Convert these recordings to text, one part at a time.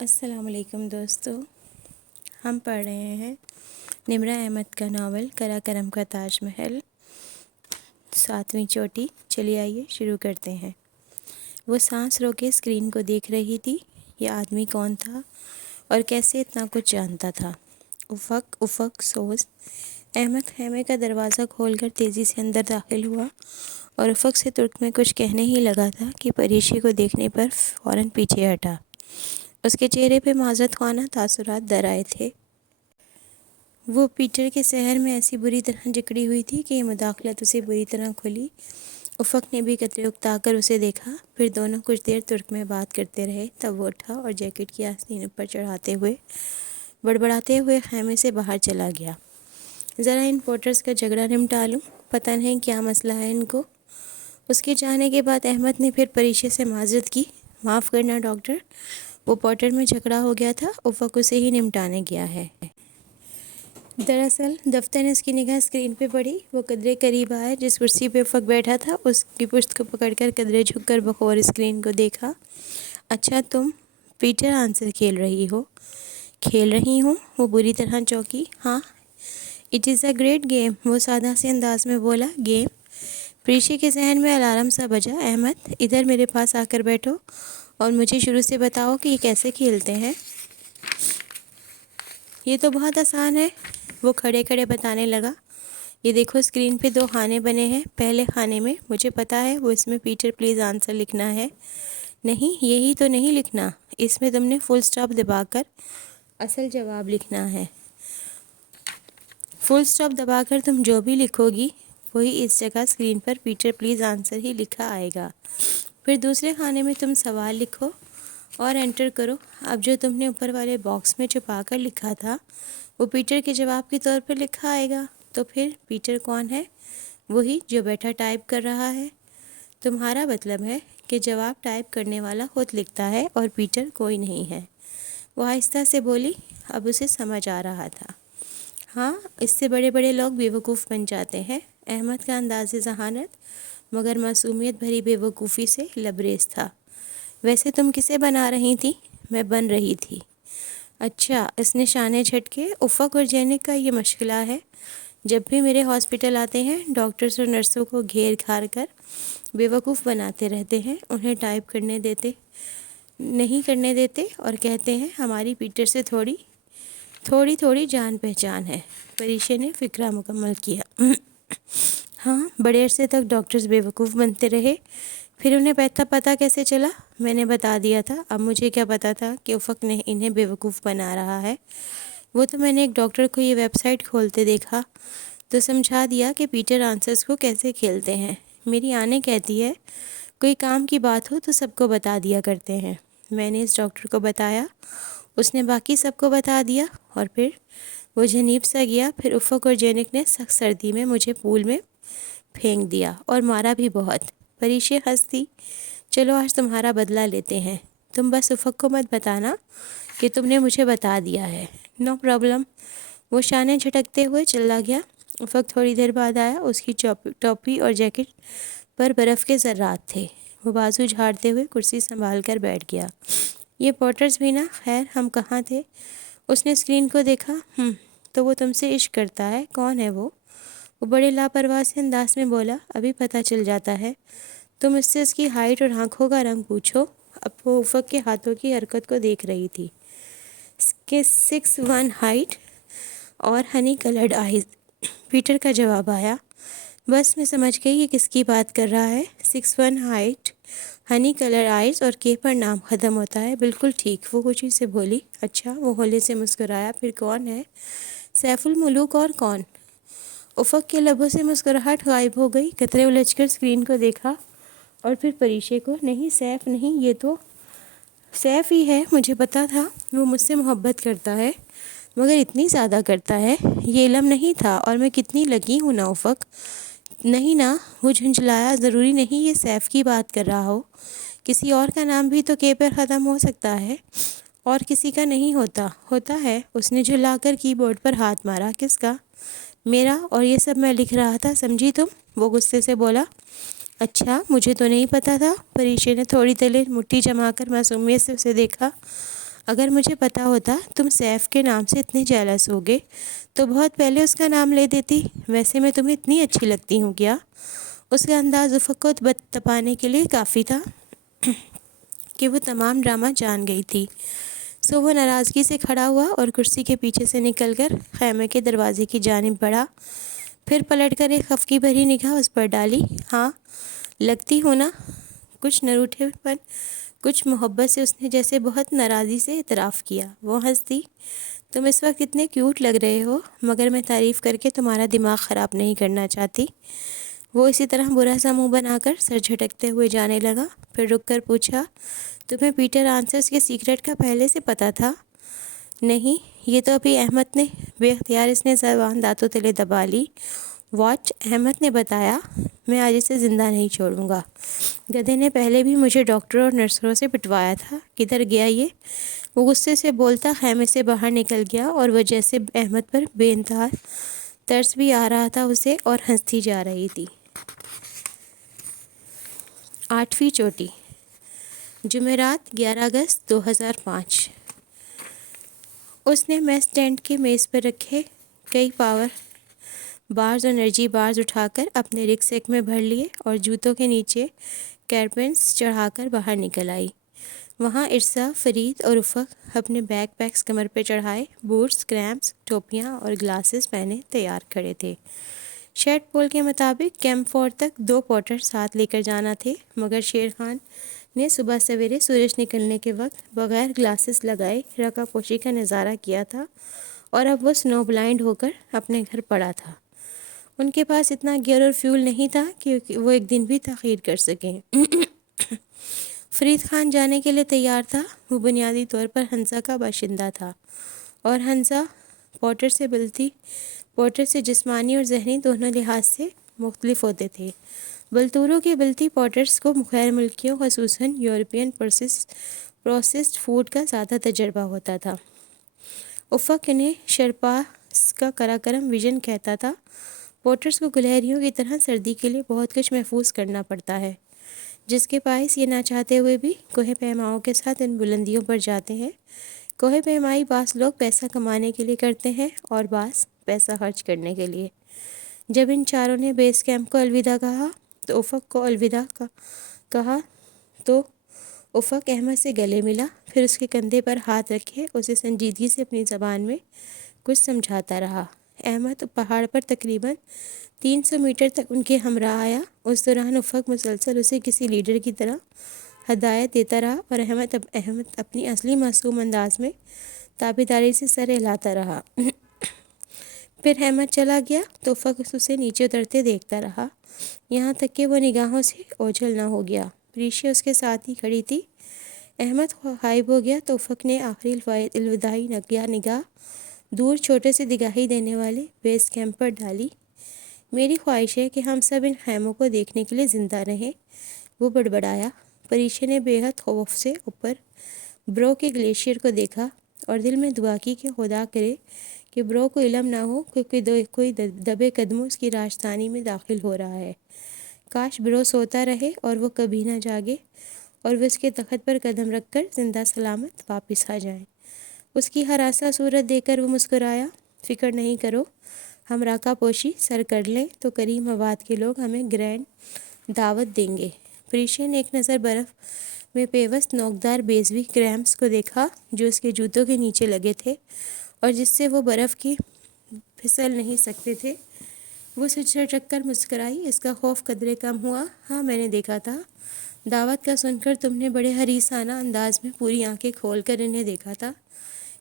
السلام علیکم دوستو، ہم پڑھ رہے ہیں نمرہ احمد کا ناول کرا کرم کا تاج محل 7ویں چوٹی۔ چلیے آئیے شروع کرتے ہیں۔ وہ سانس روکے اسکرین کو دیکھ رہی تھی۔ یہ آدمی کون تھا اور کیسے اتنا کچھ جانتا تھا؟ افق سوز۔ احمد خیمے کا دروازہ کھول کر تیزی سے اندر داخل ہوا اور افق سے ترک میں کچھ کہنے ہی لگا تھا کہ پریشی کو دیکھنے پر فوراً پیچھے ہٹا۔ اس کے چہرے پہ معذرت خواہ تاثرات در آئے تھے۔ وہ پیٹر کے صحن میں ایسی بری طرح جکڑی ہوئی تھی کہ یہ مداخلت اسے بری طرح کھلی۔ افق نے بھی قدرے اکتا کر اسے دیکھا، پھر دونوں کچھ دیر ترک میں بات کرتے رہے۔ تب وہ اٹھا اور جیکٹ کی آستین اوپر چڑھاتے ہوئے بڑبڑاتے ہوئے خیمے سے باہر چلا گیا۔ ذرا ان پورٹرز کا جھگڑا نمٹا لوں، پتہ نہیں کیا مسئلہ ہے ان کو۔ اس کے جانے کے بعد احمد نے پھر پریشے سے معذرت کی۔ معاف کرنا ڈاکٹر، وہ پورٹر میں جھگڑا ہو گیا تھا، افق اسے ہی نمٹانے گیا ہے۔ دراصل دفتر نے اس کی نگاہ اسکرین پہ پڑی۔ وہ قدرے قریب آیا، جس کرسی پہ افق بیٹھا تھا اس کی پشت کو پکڑ کر قدرے جھک کر بغور اسکرین کو دیکھا۔ اچھا تم پیٹر آنسر کھیل رہی ہو؟ کھیل رہی ہوں، وہ بری طرح چونکی۔ ہاں، it is a great game, وہ سادہ سے انداز میں بولا۔ گیم؟ پریشی کے ذہن میں الارم سا بجا۔ احمد، ادھر میرے پاس آ کر بیٹھو اور مجھے شروع سے بتاؤ کہ یہ کیسے کھیلتے ہیں۔ یہ تو بہت آسان ہے، وہ کھڑے کھڑے بتانے لگا۔ یہ دیکھو اسکرین پہ 2 خانے بنے ہیں۔ پہلے خانے میں مجھے پتا ہے وہ اس میں پیٹر پلیز آنسر لکھنا ہے۔ نہیں، یہی تو نہیں لکھنا، اس میں تم نے فل سٹاپ دبا کر اصل جواب لکھنا ہے۔ فل سٹاپ دبا کر تم جو بھی لکھو گی وہی اس جگہ اسکرین پر پیٹر پلیز آنسر ہی لکھا آئے گا۔ پھر دوسرے خانے میں تم سوال لکھو اور انٹر کرو۔ اب جو تم نے اوپر والے باکس میں چھپا کر لکھا تھا وہ پیٹر کے جواب کے طور پر لکھا آئے گا۔ تو پھر پیٹر کون ہے؟ وہی جو بیٹھا ٹائپ کر رہا ہے۔ تمہارا مطلب ہے کہ جواب ٹائپ کرنے والا خود لکھتا ہے اور پیٹر کوئی نہیں ہے؟ وہ آہستہ سے بولی۔ اب اسے سمجھ آ رہا تھا۔ ہاں، اس سے بڑے بڑے لوگ بیوقوف بن جاتے ہیں۔ احمد کا انداز ذہانت مگر معصومیت بھری بے وقوفی سے لبریز تھا۔ ویسے تم کسے بنا رہی تھی؟ میں بن رہی تھی۔ اچھا، اس نے شانے جھٹکے۔ افق اور جینک کا یہ مشغلہ ہے، جب بھی میرے ہاسپٹل آتے ہیں ڈاکٹرز اور نرسوں کو گھیر گھار کر بے وقوف بناتے رہتے ہیں، انہیں ٹائپ نہیں کرنے دیتے اور کہتے ہیں ہماری پیٹر سے تھوڑی جان پہچان ہے۔ پریشے نے فقرہ مکمل کیا۔ ہاں، بڑے عرصے تک ڈاکٹرز بے وقوف بنتے رہے، پھر انہیں پتہ کیسے چلا؟ میں نے بتا دیا تھا۔ اب مجھے کیا پتا تھا کہ افق نے انہیں بے وقوف بنا رہا ہے؟ وہ تو میں نے ایک ڈاکٹر کو یہ ویب سائٹ کھولتے دیکھا تو سمجھا دیا کہ پیٹر آنسرز کو کیسے کھیلتے ہیں۔ میری آنے کہتی ہے کوئی کام کی بات ہو تو سب کو بتا دیا کرتے ہیں۔ میں نے اس ڈاکٹر کو بتایا، اس نے باقی سب کو بتا دیا، اور پھر وہ جھنیپ سا گیا۔ پھر افق اور جینک نے سخت سردی میں مجھے پول میں پھینک دیا اور مارا بھی بہت۔ پریشے ہنس دی۔ چلو آج تمہارا بدلہ لیتے ہیں، تم بس افق کو مت بتانا کہ تم نے مجھے بتا دیا ہے۔ نو پرابلم، وہ شانے جھٹکتے ہوئے چلا گیا۔ افق تھوڑی دیر بعد آیا، اس کی ٹوپی اور جیکٹ پر برف کے ذرات تھے۔ وہ بازو جھاڑتے ہوئے کرسی سنبھال کر بیٹھ گیا۔ یہ پورٹرز بھی نا، خیر ہم کہاں تھے؟ اس نے اسکرین کو دیکھا۔ تو وہ تم سے عشق کرتا ہے، کون ہے وہ بڑے لاپرواہ سے انداز میں بولا۔ ابھی پتہ چل جاتا ہے، تم اس سے اس کی ہائٹ اور آنکھوں کا رنگ پوچھو۔ اب وہ افق کے ہاتھوں کی حرکت کو دیکھ رہی تھی کہ 6'1" ہائٹ اور ہنی کلرڈ آئیز۔ پیٹر کا جواب آیا۔ بس میں سمجھ گئی یہ کس کی بات کر رہا ہے۔ 6'1" ہائٹ، ہنی کلر آئیز اور کے پر نام ختم ہوتا ہے، بالکل ٹھیک، وہ خوشی سے بولی۔ اچھا، وہ ہولے سے مسکرایا۔ پھر کون ہے؟ سیف الملوک، اور کون؟ افق کے لبوں سے مسکراہٹ غائب ہو گئی۔ قطرے الجھ کر اسکرین کو دیکھا اور پھر پریشے کو۔ نہیں سیف نہیں، یہ تو سیف ہی ہے، مجھے پتا تھا وہ مجھ سے محبت کرتا ہے، مگر اتنی زیادہ کرتا ہے یہ علم نہیں تھا، اور میں کتنی لکی ہوں نا افق۔ نہیں نا، وہ جھنجھلایا۔ ضروری نہیں یہ سیف کی بات کر رہا ہو، کسی اور کا نام بھی تو کے پر ختم ہو سکتا ہے، اور کسی کا نہیں ہوتا۔ ہوتا ہے، اس نے جھلا کر کی بورڈ پر ہاتھ مارا۔ کس کا؟ میرا، اور یہ سب میں لکھ رہا تھا، سمجھی تم؟ وہ غصے سے بولا۔ اچھا، مجھے تو نہیں پتا تھا۔ پریشے نے تھوڑی دیر مٹھی جما کر معصومیت سے اسے دیکھا۔ اگر مجھے پتہ ہوتا تم سیف کے نام سے اتنے جیلس ہوگے تو بہت پہلے اس کا نام لے دیتی۔ ویسے میں تمہیں اتنی اچھی لگتی ہوں کیا؟ اس کا انداز افق کو تپانے کے لیے کافی تھا کہ وہ تمام ڈرامہ جان گئی تھی۔ سو وہ ناراضگی سے کھڑا ہوا اور کرسی کے پیچھے سے نکل کر خیمے کے دروازے کی جانب بڑھا، پھر پلٹ کر ایک خفگی بھری نگاہ اس پر ڈالی۔ ہاں لگتی ہو نا؟ کچھ نروٹھے پن، کچھ محبت سے اس نے جیسے بہت ناراضی سے اعتراف کیا۔ وہ ہنسی۔ تم اس وقت اتنے کیوٹ لگ رہے ہو، مگر میں تعریف کر کے تمہارا دماغ خراب نہیں کرنا چاہتی۔ وہ اسی طرح برا سا منہ بنا کر سر جھٹکتے ہوئے جانے لگا، پھر رک کر پوچھا، تمہیں پیٹر آنسرز کے سیکرٹ کا پہلے سے پتہ تھا؟ نہیں، یہ تو ابھی احمد نے۔ بے اختیار اس نے زبان دانتوں تلے دبا لی۔ واٹ؟ احمد نے بتایا؟ میں آج اسے زندہ نہیں چھوڑوں گا۔ گدھے نے پہلے بھی مجھے ڈاکٹروں اور نرسوں سے پٹوایا تھا۔ کدھر گیا یہ؟ وہ غصے سے بولتا خیمے سے باہر نکل گیا، اور وجہ سے احمد پر بے انتہا ترس بھی آ رہا تھا اسے، اور ہنستی جا رہی تھی۔ 8ویں چوٹی، جمعرات 11 اگست 2005۔ اس نے میس ٹینٹ کے میز پر رکھے کئی پاور بارز اور انرجی بارز اٹھا کر اپنے رکسیک میں بھر لیے اور جوتوں کے نیچے کیرپنس چڑھا کر باہر نکل آئی۔ وہاں ارسا، فرید اور افق اپنے بیک پیکس کمر پہ چڑھائے، بوٹس، کریمپس، ٹوپیاں اور گلاسز پہنے تیار کھڑے تھے۔ شیڈ پول کے مطابق کیمپ فور تک 2 پورٹر ساتھ لے کر جانا تھے، مگر شیر خان نے صبح سویرے سورج نکلنے کے وقت بغیر گلاسز لگائے رکا پوشی کا نظارہ کیا تھا، اور اب وہ سنو بلائنڈ ہو کر اپنے گھر پڑا تھا۔ ان کے پاس اتنا گیئر اور فیول نہیں تھا کہ وہ ایک دن بھی تاخیر کر سکیں۔ فرید خان جانے کے لیے تیار تھا۔ وہ بنیادی طور پر ہنسا کا باشندہ تھا، اور ہنسا پورٹر سے جسمانی اور ذہنی دونوں لحاظ سے مختلف ہوتے تھے۔ بلطوروں کے بلتی پورٹرز کو غیر ملکیوں خصوصاً یورپین پروسیسڈ فوڈ کا زیادہ تجربہ ہوتا تھا۔ افق انہیں شرپاس کا کراکرم ویژن کہتا تھا۔ پورٹرز کو گلہریوں کی طرح سردی کے لیے بہت کچھ محفوظ کرنا پڑتا ہے، جس کے باعث یہ نہ چاہتے ہوئے بھی کوہ پیماؤں کے ساتھ ان بلندیوں پر جاتے ہیں۔ کوہ پیمائی بعض لوگ پیسہ کمانے کے لیے کرتے ہیں اور بعض پیسہ خرچ کرنے کے لیے۔ جب ان چاروں نے بیس کیمپ کو الوداع کہا تو افق احمد سے گلے ملا، پھر اس کے کندھے پر ہاتھ رکھے اسے سنجیدگی سے اپنی زبان میں کچھ سمجھاتا رہا۔ احمد پہاڑ پر تقریباً 300 میٹر تک ان کے ہمراہ آیا۔ اس دوران افق مسلسل اسے کسی لیڈر کی طرح ہدایت دیتا رہا، اور احمد اپنی اصلی معصوم انداز میں تابعداری سے سر ہلاتا رہا۔ پھر احمد چلا گیا تو افق اسے نیچے اترتے دیکھتا رہا، یہاں تک کہ وہ نگاہوں سے اوجھل نہ ہو گیا۔ پریشا اس کے ساتھ ہی کھڑی تھی۔ احمد غائب ہو گیا تو افق نے آخری الوداعی نگاہ دور چھوٹے سے دگاہی دینے والے بیس کیمپ پر ڈالی۔ میری خواہش ہے کہ ہم سب ان خیموں کو دیکھنے کے لیے زندہ رہیں، وہ بڑبڑایا۔ پریشا نے بے حد خوف سے اوپر برو کے گلیشیئر کو دیکھا اور دل میں دعا کی کہ خدا کرے کہ برو کو علم نہ ہو کہ کوئی دبے قدموں اس کی راجدھانی میں داخل ہو رہا ہے۔ کاش برو سوتا رہے اور وہ کبھی نہ جاگے، اور وہ اس کے تخت پر قدم رکھ کر زندہ سلامت واپس آ جائیں۔ اس کی ہراساں صورت دیکھ کر وہ مسکرایا۔ فکر نہیں کرو، ہم راکا پوشی سر کر لیں تو کریم آباد کے لوگ ہمیں گرینڈ دعوت دیں گے۔ پریشا نے ایک نظر برف میں پیوست نوکدار بیضوی کریمپس کو دیکھا جو اس کے جوتوں کے نیچے لگے تھے اور جس سے وہ برف کی پھسل نہیں سکتے تھے۔ وہ سر رکھ کر مسکرائی۔ اس کا خوف قدرے کم ہوا۔ ہاں میں نے دیکھا تھا۔ دعوت کا سن کر تم نے بڑے حریصانہ انداز میں پوری آنکھیں کھول کر انہیں دیکھا تھا۔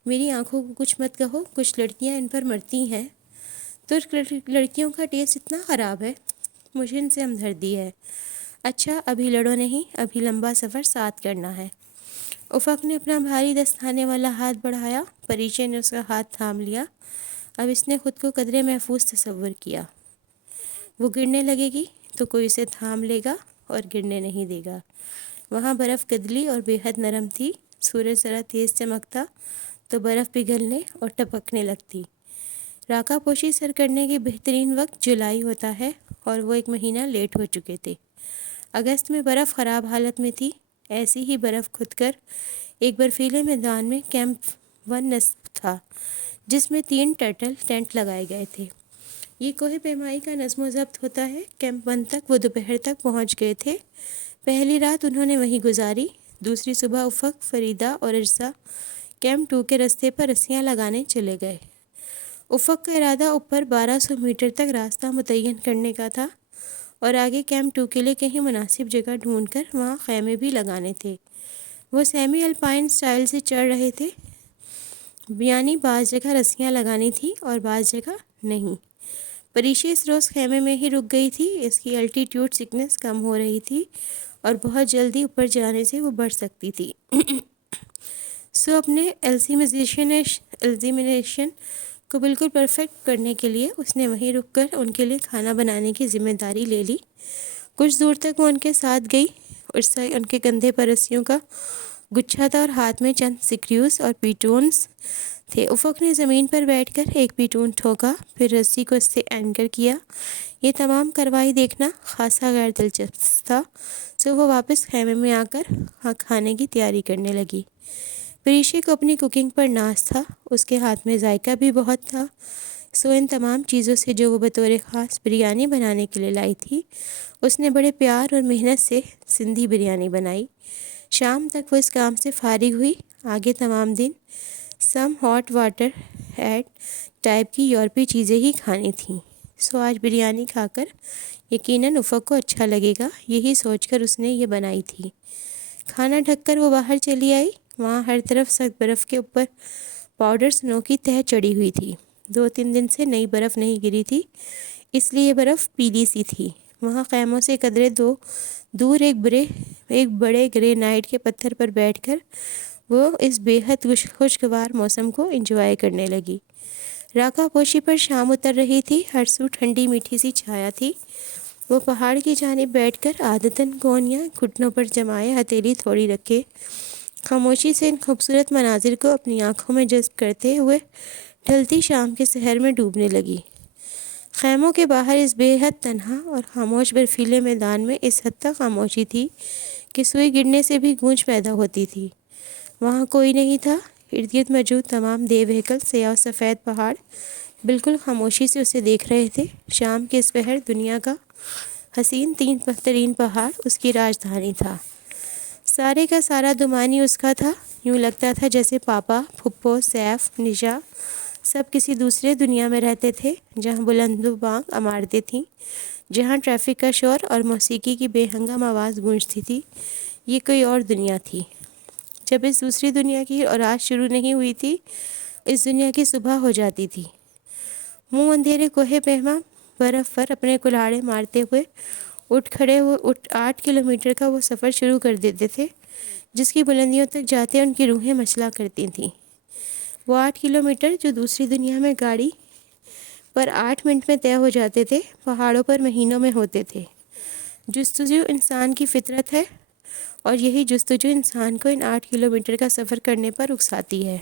میری آنکھوں کو کچھ مت کہو، کچھ لڑکیاں ان پر مرتی ہیں۔ ترک لڑکیوں کا ٹیسٹ اتنا خراب ہے، مجھے ان سے ہمدردی ہے۔ اچھا ابھی لڑو نہیں، ابھی لمبا سفر ساتھ کرنا ہے۔ افق نے اپنا بھاری دستانے والا ہاتھ بڑھایا۔ پریشا نے اس کا ہاتھ تھام لیا۔ اب اس نے خود کو قدرے محفوظ تصور کیا۔ وہ گرنے لگے گی تو کوئی اسے تھام لے گا اور گرنے نہیں دے گا۔ وہاں برف گدلی اور بے حد نرم تھی۔ سورج ذرا تیز چمکتا تو برف پگھلنے اور ٹپکنے لگتی۔ راکا پوشی سر کرنے کی بہترین وقت جولائی ہوتا ہے، اور وہ 1 مہینہ لیٹ ہو چکے تھے۔ اگست میں برف خراب حالت میں تھی۔ ایسی ہی برف کھد کر ایک برفیلے میدان میں کیمپ 1 نصب تھا، جس میں 3 ٹرٹل ٹینٹ لگائے گئے تھے۔ یہ کوہ پیمائی کا نظم و ضبط ہوتا ہے۔ کیمپ 1 تک وہ دوپہر تک پہنچ گئے تھے۔ پہلی رات انہوں نے وہیں گزاری۔ دوسری صبح افق، فریدہ اور اجزا کیمپ 2 کے رستے پر رسیاں لگانے چلے گئے۔ افق کا ارادہ اوپر 1200 میٹر تک راستہ متعین کرنے کا تھا اور آگے کیمپ 2 کے لیے کہیں مناسب جگہ ڈھونڈ کر وہاں خیمے بھی لگانے تھے۔ وہ سیمی الپائن سٹائل سے چڑھ رہے تھے، یعنی بعض جگہ رسیاں لگانی تھی اور بعض جگہ نہیں۔ پریشی اس روز خیمے میں ہی رک گئی تھی۔ اس کی الٹیٹیوڈ سکنس کم ہو رہی تھی اور بہت جلدی اوپر جانے سے وہ بڑھ سکتی تھی۔ اپنے ایلزیمینیشن کو بالکل پرفیکٹ کرنے کے لیے اس نے وہیں رک کر ان کے لیے کھانا بنانے کی ذمہ داری لے لی۔ کچھ دور تک وہ ان کے ساتھ گئی۔ اس سے ان کے کندھے پر رسیوں کا گچھا تھا اور ہاتھ میں چند سکریوز اور پیٹونز تھے۔ افق نے زمین پر بیٹھ کر ایک پیٹون ٹھوکا، پھر رسی کو اس سے اینکر کیا۔ یہ تمام کارروائی دیکھنا خاصا غیر دلچسپ تھا، وہ واپس خیمے میں آ کر کھانے کی تیاری کرنے لگی۔ پریشی کو اپنی کوکنگ پر ناز تھا، اس کے ہاتھ میں ذائقہ بھی بہت تھا۔ ان تمام چیزوں سے جو وہ بطور خاص بریانی بنانے کے لیے لائی تھی، اس نے بڑے پیار اور محنت سے سندھی بریانی بنائی۔ شام تک وہ اس کام سے فارغ ہوئی۔ آگے تمام دن سم ہاٹ واٹر ہیڈ ٹائپ کی یورپی چیزیں ہی کھانی تھیں۔ آج بریانی کھا کر یقیناً افق کو اچھا لگے گا، یہی سوچ کر اس نے یہ بنائی تھی۔ کھانا ڈھک کر وہ باہر چلی آئی۔ وہاں ہر طرف سخت برف کے اوپر پاؤڈر سنو کی تہہ چڑھی ہوئی تھی۔ 2-3 دن سے نئی برف نہیں گری تھی، اس لیے یہ برف پیلی سی تھی۔ وہاں خیموں سے قدرے دور ایک بڑے گرینائٹ کے پتھر پر بیٹھ کر وہ اس بے حد خوشگوار موسم کو انجوائے کرنے لگی۔ راکا پوشی پر شام اتر رہی تھی، ہر سو ٹھنڈی میٹھی سی چھایا تھی۔ وہ پہاڑ کی جانب بیٹھ کر عادتاً کونیاں گھٹنوں پر جمائے ہتھیلی تھوڑی رکھے خاموشی سے ان خوبصورت مناظر کو اپنی آنکھوں میں جذب کرتے ہوئے ڈھلتی شام کے سحر میں ڈوبنے لگی۔ خیموں کے باہر اس بے حد تنہا اور خاموش برفیلے میدان میں اس حد تک خاموشی تھی کہ سوئی گرنے سے بھی گونج پیدا ہوتی تھی۔ وہاں کوئی نہیں تھا۔ ارد گرد موجود تمام دیو ہیکل، سیاہ و سفید پہاڑ بالکل خاموشی سے اسے دیکھ رہے تھے۔ شام کے اس پہر دنیا کا حسین ترین پہاڑ اس کی راجدھانی تھا۔ سارے کا سارا دمانی اس کا تھا۔ یوں لگتا تھا جیسے پاپا، پھپھو، سیف، نشا سب کسی دوسرے دنیا میں رہتے تھے، جہاں بلند و بانگ عمارتیں تھیں، جہاں ٹریفک کا شور اور موسیقی کی بے ہنگم آواز گونجتی تھی۔ یہ کوئی اور دنیا تھی۔ جب اس دوسری دنیا کی رات شروع نہیں ہوئی تھی، اس دنیا کی صبح ہو جاتی تھی۔ منہ اندھیرے کوہ پیما برف پر اپنے کلاڑے مارتے ہوئے 8 کلومیٹر کا وہ سفر شروع کر دیتے تھے، جس کی بلندیوں تک جاتے ان کی روحیں مچلا کرتی تھیں۔ وہ 8 کلومیٹر جو دوسری دنیا میں گاڑی پر 8 منٹ میں طے ہو جاتے تھے، پہاڑوں پر مہینوں میں ہوتے تھے۔ جستجو انسان کی فطرت ہے، اور یہی جستجو انسان کو ان 8 کلومیٹر کا سفر کرنے پر اکساتی ہے۔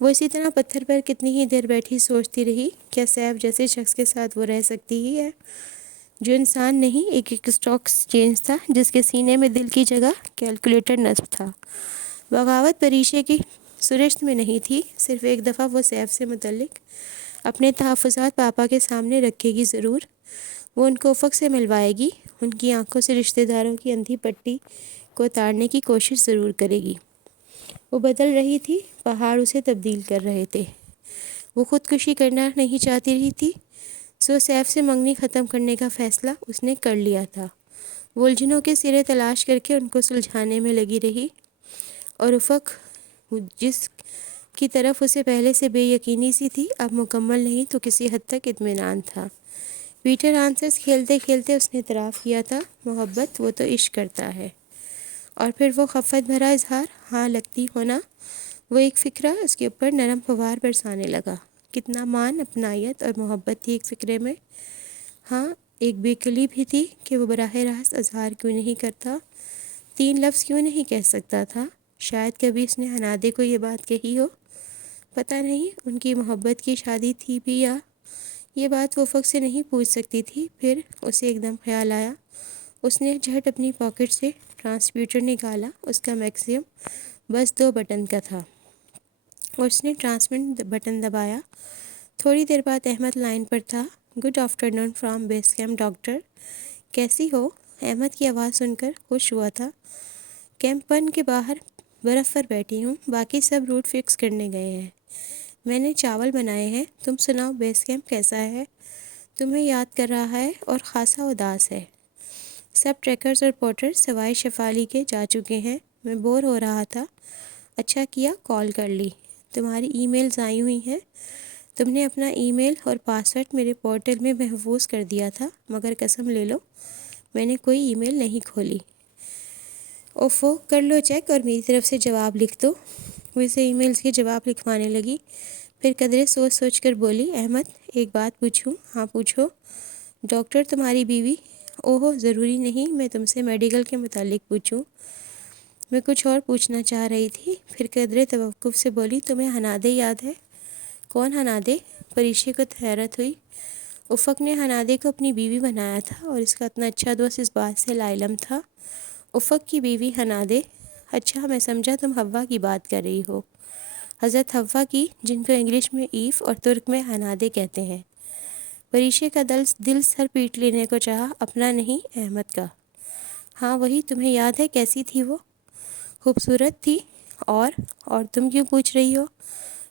وہ اسی طرح پتھر پر کتنی ہی دیر بیٹھی سوچتی رہی، کیا سیف جیسے شخص کے ساتھ وہ رہ سکتی ہی ہے، جو انسان نہیں، ایک اسٹاک ایکسچینج تھا جس کے سینے میں دل کی جگہ کیلکولیٹر نصب تھا۔ بغاوت پریشے کی سرشت میں نہیں تھی۔ صرف ایک دفعہ وہ سیف سے متعلق اپنے تحفظات پاپا کے سامنے رکھے گی ضرور۔ وہ ان کو افق سے ملوائے گی، ان کی آنکھوں سے رشتہ داروں کی اندھی پٹی کو اتارنے کی کوشش ضرور کرے گی۔ وہ بدل رہی تھی، پہاڑ اسے تبدیل کر رہے تھے۔ وہ خودکشی کرنا نہیں چاہتی رہی تھی، سیف سے منگنی ختم کرنے کا فیصلہ اس نے کر لیا تھا۔ وہ الجھنوں کے سرے تلاش کر کے ان کو سلجھانے میں لگی رہی، اور افق جس کی طرف اسے پہلے سے بے یقینی سی تھی، اب مکمل نہیں تو کسی حد تک اطمینان تھا۔ پیٹر آنسرز کھیلتے کھیلتے اس نے اعتراف کیا تھا، محبت وہ تو عشق کرتا ہے۔ اور پھر وہ خفت بھرا اظہار، ہاں لگتی ہونا۔ وہ ایک فکرہ اس کے اوپر نرم فوار برسانے لگا۔ کتنا مان، اپنائیت اور محبت تھی ایک فکرے میں۔ ہاں، ایک بیکلی بھی تھی کہ وہ براہ راست اظہار کیوں نہیں کرتا، 3 لفظ کیوں نہیں کہہ سکتا تھا۔ شاید کبھی اس نے حنادے کو یہ بات کہی ہو، پتہ نہیں ان کی محبت کی شادی تھی بھی، یا یہ بات وہ افق سے نہیں پوچھ سکتی تھی۔ پھر اسے ایک دم خیال آیا۔ اس نے جھٹ اپنی پاکٹ سے ٹرانسمیٹر نکالا، اس کا میگزیم بس 2 بٹن کا تھا اور اس نے ٹرانسمٹ بٹن دبایا۔ تھوڑی دیر بعد احمد لائن پر تھا۔ Good afternoon from base camp doctor, کیسی ہو؟ احمد کی آواز سن کر خوش ہوا تھا۔ کیمپ 1 کے باہر برف پر بیٹھی ہوں، باقی سب روٹ فکس کرنے گئے ہیں۔ میں نے چاول بنائے ہیں، تم سناؤ بیس کیمپ کیسا ہے؟ تمہیں یاد کر رہا ہے اور خاصا اداس ہے۔ سب ٹریکرز اور پورٹر سوائے شفالی کے جا چکے ہیں۔ میں بور ہو رہا تھا، اچھا کیا کال کر لی۔ تمہاری ای میلز آئی ہوئی ہیں۔ تم نے اپنا ای میل اور پاسورڈ میرے پورٹل میں محفوظ کر دیا تھا، مگر قسم لے لو میں نے کوئی ای میل نہیں کھولی۔ اوفو، کر لو چیک اور میری طرف سے جواب لکھ دو۔ وہ اسے ای میلز کے جواب لکھوانے لگی، پھر قدرے سوچ کر بولی، احمد ایک بات پوچھوں؟ ہاں پوچھو۔ ڈاکٹر تمہاری بیوی؟ اوہو ضروری نہیں، میں تم سے میڈیکل کے متعلق پوچھوں۔ میں کچھ اور پوچھنا چاہ رہی تھی، پھر قدرے توقف سے بولی، تمہیں ہنادے یاد ہے؟ کون ہنادے؟ پریشے کو حیرت ہوئی۔ افق نے ہنادے کو اپنی بیوی بنایا تھا اور اس کا اتنا اچھا دوست اس بات سے لا علم تھا۔ افق کی بیوی ہنادے؟ اچھا، میں سمجھا تم حوا کی بات کر رہی ہو، حضرت حوا کی، جن کو انگلش میں ایف اور ترک میں ہنادے کہتے ہیں۔ پریشے کا دل سر پیٹ لینے کو چاہا، اپنا نہیں احمد کا۔ ہاں وہی، تمہیں یاد ہے کیسی تھی وہ؟ خوبصورت تھی۔ اور تم کیوں پوچھ رہی ہو؟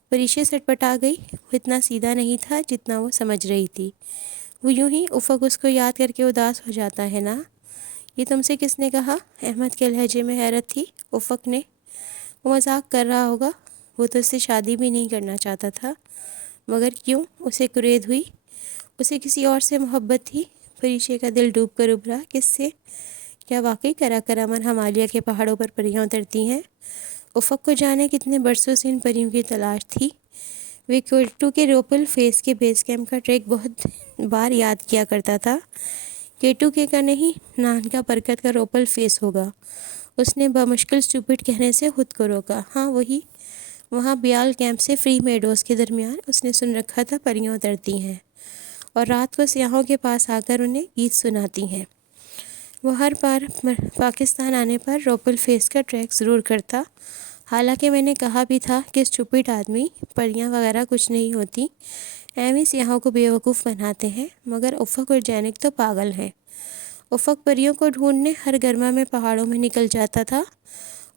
پریشے سٹ پٹا گئی، وہ اتنا سیدھا نہیں تھا جتنا وہ سمجھ رہی تھی۔ وہ یوں ہی افق اس کو یاد کر کے اداس ہو جاتا ہے نا۔ یہ تم سے کس نے کہا؟ احمد کے لہجے میں حیرت تھی۔ افق نے۔ وہ مذاق کر رہا ہوگا، وہ تو اس سے شادی بھی نہیں کرنا چاہتا تھا۔ مگر کیوں؟ اسے کرید ہوئی، اسے کسی اور سے محبت تھی۔ پریشے کا دل ڈوب کر ابھرا، کس سے؟ کیا واقعی کرامن ہمالیہ کے پہاڑوں پر پریاں اترتی ہیں؟ افق کو جانے کتنے برسوں سے ان پریوں کی تلاش تھی۔ وہ کیٹو کے روپل فیس کے بیس کیمپ کا ٹریک بہت بار یاد کیا کرتا تھا۔ کیٹو کے کا نہیں، نانکا پرکت کا روپل فیس ہوگا۔ اس نے بمشکل اسٹوپڈ کہنے سے خود کو روکا۔ ہاں وہی، وہاں بیال کیمپ سے فری میڈوز کے درمیان اس نے سن رکھا تھا پریاں اترتی ہیں اور رات کو سیاحوں کے پاس آ کر انہیں گیت سناتی ہیں۔ وہ ہر بار پاکستان آنے پر روپل فیس کا ٹریک ضرور کرتا، حالانکہ میں نے کہا بھی تھا کہ اسٹوپڈ آدمی، پریاں وغیرہ کچھ نہیں ہوتی، ایویں سیاحوں کو بیوقوف بناتے ہیں۔ مگر افق اور جینک تو پاگل ہیں۔ افق پریوں کو ڈھونڈنے ہر گرما میں پہاڑوں میں نکل جاتا تھا،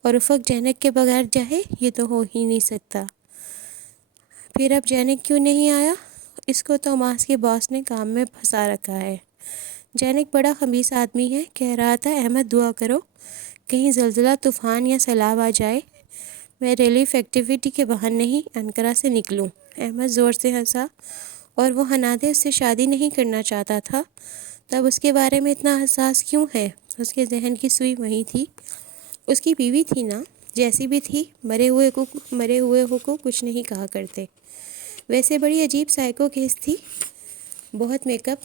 اور افق جینک کے بغیر جائے یہ تو ہو ہی نہیں سکتا۔ پھر اب جینک کیوں نہیں آیا؟ اس کو توماس کے باس نے کام میں پھنسا رکھا ہے۔ جینک بڑا خبیث آدمی ہے، کہہ رہا تھا احمد دعا کرو کہیں زلزلہ، طوفان یا سیلاب آ جائے، میں ریلیف ایکٹیویٹی کے بہانے نہیں انقرہ سے نکلوں۔ احمد زور سے ہنسا، اور وہ ہنادے اس سے شادی نہیں کرنا چاہتا تھا، تب اس کے بارے میں اتنا حساس کیوں ہے؟ اس کے ذہن کی سوئی وہیں تھی۔ اس کی بیوی تھی نا، جیسی بھی تھی، مرے ہوئے کو کچھ نہیں کہا کرتے۔ ویسے بڑی عجیب سائیکو کیس تھی، بہت میک اپ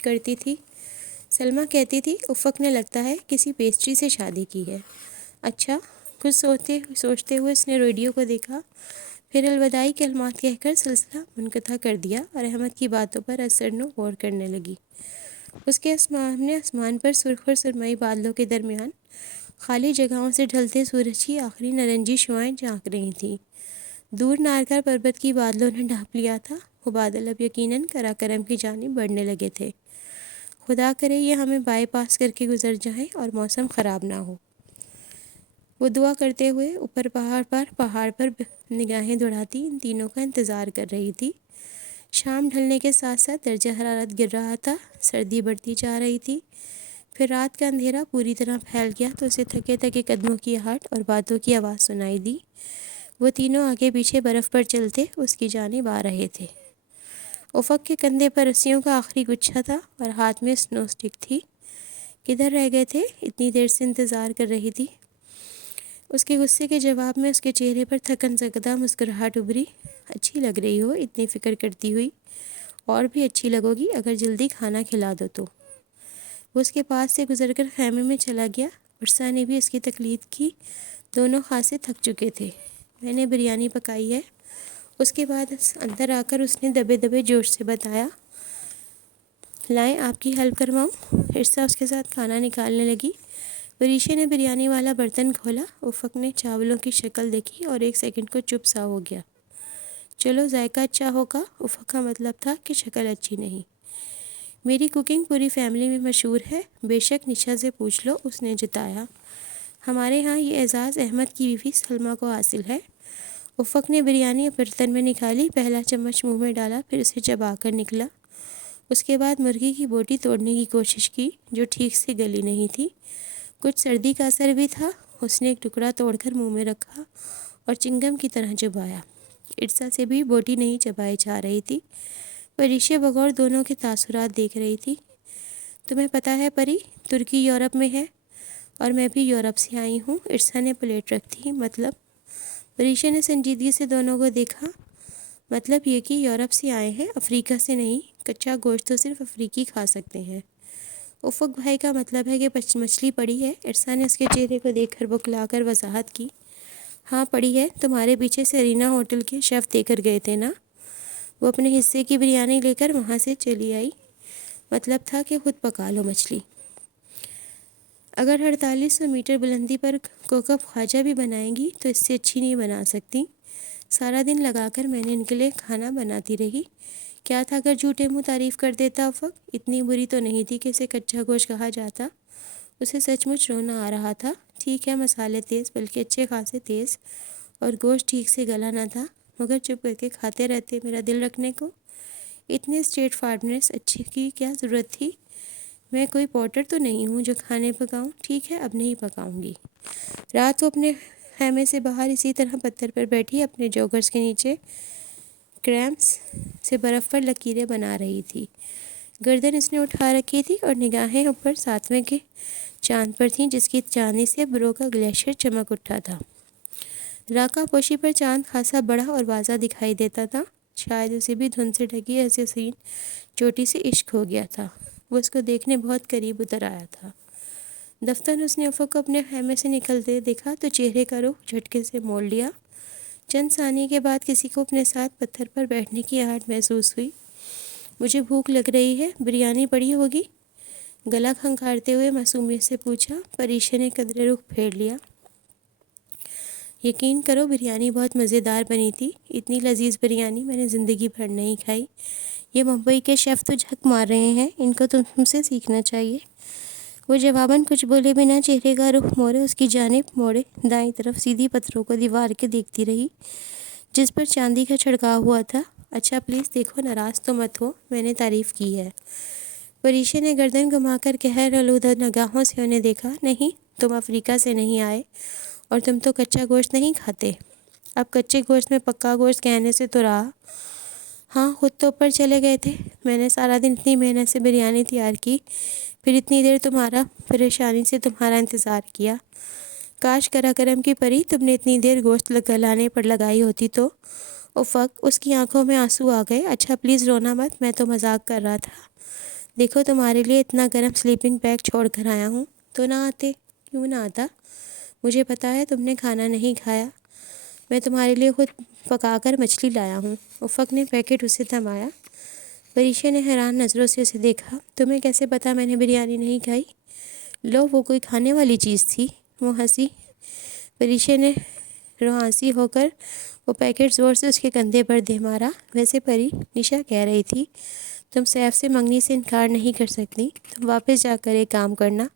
کرتی تھی۔ سلمہ کہتی تھی افق نے لگتا ہے کسی پیسٹری سے شادی کی ہے۔ اچھا، کچھ سوچتے ہوئے اس نے ریڈیو کو دیکھا، پھر الوداعی کلمات کہہ کر سلسلہ منقطع کر دیا اور احمد کی باتوں پر اثرنو غور کرنے لگی۔ اس کے سامنے آسمان پر سرخ اور سرمئی بادلوں کے درمیان خالی جگہوں سے ڈھلتے سورج کی آخری نارنجی شعاعیں جھانک رہی تھیں۔ دور نارکر پربت کی بادلوں نے ڈھانپ لیا تھا، وہ بادل اب یقیناً قراقرم کی جانب بڑھنے لگے تھے۔ خدا کرے یہ ہمیں بائی پاس کر کے گزر جائیں اور موسم خراب نہ ہو۔ وہ دعا کرتے ہوئے اوپر پہاڑ پر نگاہیں دوڑاتی ان تینوں کا انتظار کر رہی تھی۔ شام ڈھلنے کے ساتھ ساتھ درجہ حرارت گر رہا تھا، سردی بڑھتی جا رہی تھی۔ پھر رات کا اندھیرا پوری طرح پھیل گیا تو اسے تھکے تھکے قدموں کی آہٹ اور باتوں کی آواز سنائی دی۔ وہ تینوں آگے پیچھے برف پر چلتے اس کی جانب آ رہے تھے۔ افق کے کندھے پر رسیوں کا آخری گچھا تھا اور ہاتھ میں سنو اسٹک تھی۔ کدھر رہ گئے تھے؟ اتنی دیر سے انتظار کر رہی تھی۔ اس کے غصے کے جواب میں اس کے چہرے پر تھکن زدہ مسکراہٹ ابھری۔ اچھی لگ رہی ہو اتنی فکر کرتی ہوئی، اور بھی اچھی لگو گی اگر جلدی کھانا کھلا دو تو۔ وہ اس کے پاس سے گزر کر خیمے میں چلا گیا۔ عرصہ نے بھی اس کی تقلید کی، دونوں خاصے تھک چکے تھے۔ میں نے بریانی پکائی ہے۔ اس کے بعد اندر آ کر اس نے دبے دبے جوش سے بتایا، لائیں آپ کی ہیلپ کرواؤں؟ عرصہ اس کے ساتھ کھانا نکالنے لگی۔ پریشا نے بریانی والا برتن کھولا۔ افق نے چاولوں کی شکل دیکھی اور 1 سیکنڈ کو چپ سا ہو گیا۔ چلو ذائقہ اچھا ہوگا، افق کا مطلب تھا کہ شکل اچھی نہیں۔ میری کوکنگ پوری فیملی میں مشہور ہے، بے شک نشا سے پوچھ لو، اس نے جتایا۔ ہمارے ہاں یہ اعزاز احمد کی بیوی سلمیٰ کو حاصل ہے۔ افق نے بریانی برتن میں نکالی، پہلا چمچ منہ میں ڈالا، پھر اسے چبا کر نکلا۔ اس کے بعد مرغی کی بوٹی توڑنے کی کوشش کی جو ٹھیک سے گلی نہیں تھی، کچھ سردی کا اثر بھی تھا۔ اس نے ایک ٹکڑا توڑ کر منہ میں رکھا اور چنگم کی طرح چبایا۔ ارسا سے بھی بوٹی نہیں چبائی جا رہی تھی۔ پریشا بغور دونوں کے تاثرات دیکھ رہی تھی۔ تمہیں پتہ ہے پری، ترکی یورپ میں ہے اور میں بھی یورپ سے آئی ہوں، ارسا نے پلیٹ رکھ دی۔ مطلب؟ پریشا نے سنجیدگی سے دونوں کو دیکھا۔ مطلب یہ کہ یورپ سے آئے ہیں، افریقہ سے نہیں، کچا گوشت تو صرف افریقی کھا سکتے ہیں۔ افق بھائی کا مطلب ہے کہ مچھلی پڑی ہے؟ ارسا نے اس کے چہرے کو دیکھ کر بکلا کر وضاحت کی۔ ہاں پڑی ہے، تمہارے پیچھے سرینا ہوٹل کے شیف دے کر گئے تھے نا، وہ اپنے حصے کی بریانی لے کر وہاں سے چلی آئی۔ مطلب تھا کہ خود پکا لو مچھلی۔ اگر 4800 میٹر بلندی پر کوکب خواجہ بھی بنائیں گی تو اس سے اچھی نہیں بنا سکتی۔ سارا دن لگا کر میں نے ان کے لیے کھانا بناتی رہی، کیا تھا اگر جھوٹے منہ تعریف کر دیتا افق؟ اتنی بری تو نہیں تھی کہ اسے کچا گوشت کہا جاتا۔ اسے سچ مچ رونا آ رہا تھا۔ ٹھیک ہے مسالے تیز، بلکہ اچھے خاصے تیز، اور گوشت ٹھیک سے گلا نہ تھا، مگر چپ کر کے کھاتے رہتے میرا دل رکھنے کو۔ اتنے اسٹریٹ فارورڈنس اچھی کی کیا ضرورت تھی؟ میں کوئی پوٹر تو نہیں ہوں جو کھانے پکاؤں۔ ٹھیک ہے اب نہیں پکاؤں گی۔ رات کو اپنے خیمے سے باہر اسی طرح پتھر پر بیٹھی اپنے جوگرز کے نیچے کریمس سے برف پر لکیریں بنا رہی تھی۔ گردن اس نے اٹھا رکھی تھی اور نگاہیں اوپر 7ویں کے چاند پر تھیں جس کی چاندنی سے برو کا گلیشیئر چمک اٹھا تھا۔ راکا پوشی پر چاند خاصا بڑا اور واضح دکھائی دیتا تھا، شاید اسے بھی دھند سے ڈھکی ایسی حسین چوٹی سے عشق ہو گیا تھا۔ وہ اس کو دیکھنے بہت قریب اتر آیا تھا۔ دفتر اس نے افق کو اپنے خیمے سے نکلتے دیکھا تو چہرے کا رخ جھٹکے سے موڑ لیا۔ چند ثانیے کے بعد کسی کو اپنے ساتھ پتھر پر بیٹھنے کی آہٹ محسوس ہوئی۔ مجھے بھوک لگ رہی ہے، بریانی پڑی ہوگی؟ گلا کھنکھارتے ہوئے معصومیت سے پوچھا۔ پریشا نے قدرے رخ پھیر لیا۔ یقین کرو بریانی بہت مزیدار بنی تھی، اتنی لذیذ بریانی میں نے زندگی بھر نہیں کھائی۔ یہ ممبئی کے شیف تو جھک مار رہے ہیں، ان کو تم سے سیکھنا چاہیے۔ وہ جواباً کچھ بولے بنا چہرے کا رخ موڑے اس کی جانب موڑے دائیں طرف سیدھی پتھروں کو دیوار کے دیکھتی رہی جس پر چاندی کا چھڑکاؤ ہوا تھا۔ اچھا پلیز دیکھو، ناراض تو مت ہو، میں نے تعریف کی ہے۔ پریشا نے گردن گھما کر قہر آلودہ نگاہوں سے انہیں دیکھا۔ نہیں، تم افریقہ سے نہیں آئے اور تم تو کچا گوشت نہیں کھاتے۔ اب کچے گوشت میں پکا گوشت کہنے سے تو رہا۔ ہاں خود تو اوپر چلے گئے تھے، میں نے سارا دن اتنی محنت سے بریانی تیار کی، پھر اتنی دیر پریشانی سے تمہارا انتظار کیا۔ کاش کرا کرم کی پری تم نے اتنی دیر گوشت گلانے پر لگائی ہوتی تو۔ افق، اس کی آنکھوں میں آنسو آ گئے۔ اچھا پلیز رونا مت، میں تو مذاق کر رہا تھا۔ دیکھو تمہارے لیے اتنا گرم سلیپنگ بیگ چھوڑ کر آیا ہوں، تو نہ آتے؟ کیوں نہ آتا؟ مجھے پتہ ہے تم نے کھانا نہیں کھایا، میں تمہارے لیے خود پکا کر مچھلی لایا ہوں۔ افق نے پیکٹ اسے تھمایا۔ پریشا نے حیران نظروں سے اسے دیکھا۔ تمہیں کیسے پتا میں نے بریانی نہیں کھائی؟ لو وہ کوئی کھانے والی چیز تھی؟ وہ ہنسی۔ پریشا نے روحانسی ہو کر وہ پیکٹ زور سے اس کے کندھے پر دے مارا۔ ویسے پری، نشا کہہ رہی تھی تم سیف سے منگنی سے انکار نہیں کر سکتی، تم واپس جا کر ایک کام کرنا،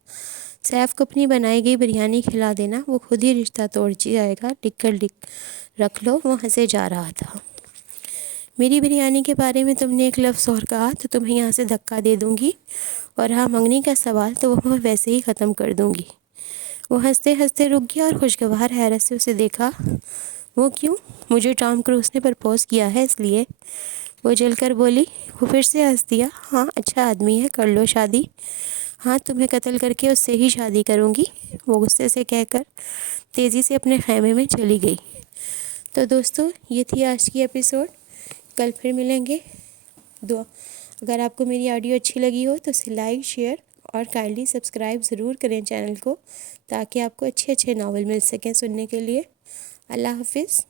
سیف کو اپنی بنائی گئی بریانی کھلا دینا، وہ خود ہی رشتہ توڑ جائے گا، لکھ کر رکھ لو۔ وہ ہنسے جا رہا تھا۔ میری بریانی کے بارے میں تم نے ایک لفظ اور کہا تو تمہیں یہاں سے دھکا دے دوں گی، اور رہا منگنی کا سوال تو وہ میں ویسے ہی ختم کر دوں گی۔ وہ ہنستے ہنستے رک گیا اور خوشگوار حیرت سے اسے دیکھا۔ وہ کیوں؟ مجھے ٹام کروز نے پرپوز کیا ہے اس لیے، وہ جل کر بولی۔ وہ پھر سے ہنس دیا۔ ہاں اچھا آدمی ہے، کر لو شادی۔ ہاں تمہیں قتل کر کے اس سے ہی شادی کروں گی، وہ غصے سے کہہ کر تیزی سے اپنے خیمے میں چلی گئی۔ تو دوستو یہ تھی آج کی ایپیسوڈ، کل پھر ملیں گے۔ اگر آپ کو میری آڈیو اچھی لگی ہو تو اسے لائک، شیئر اور کائنڈلی سبسکرائب ضرور کریں چینل کو، تاکہ آپ کو اچھے ناول مل سکیں سننے کے لیے۔ اللہ حافظ۔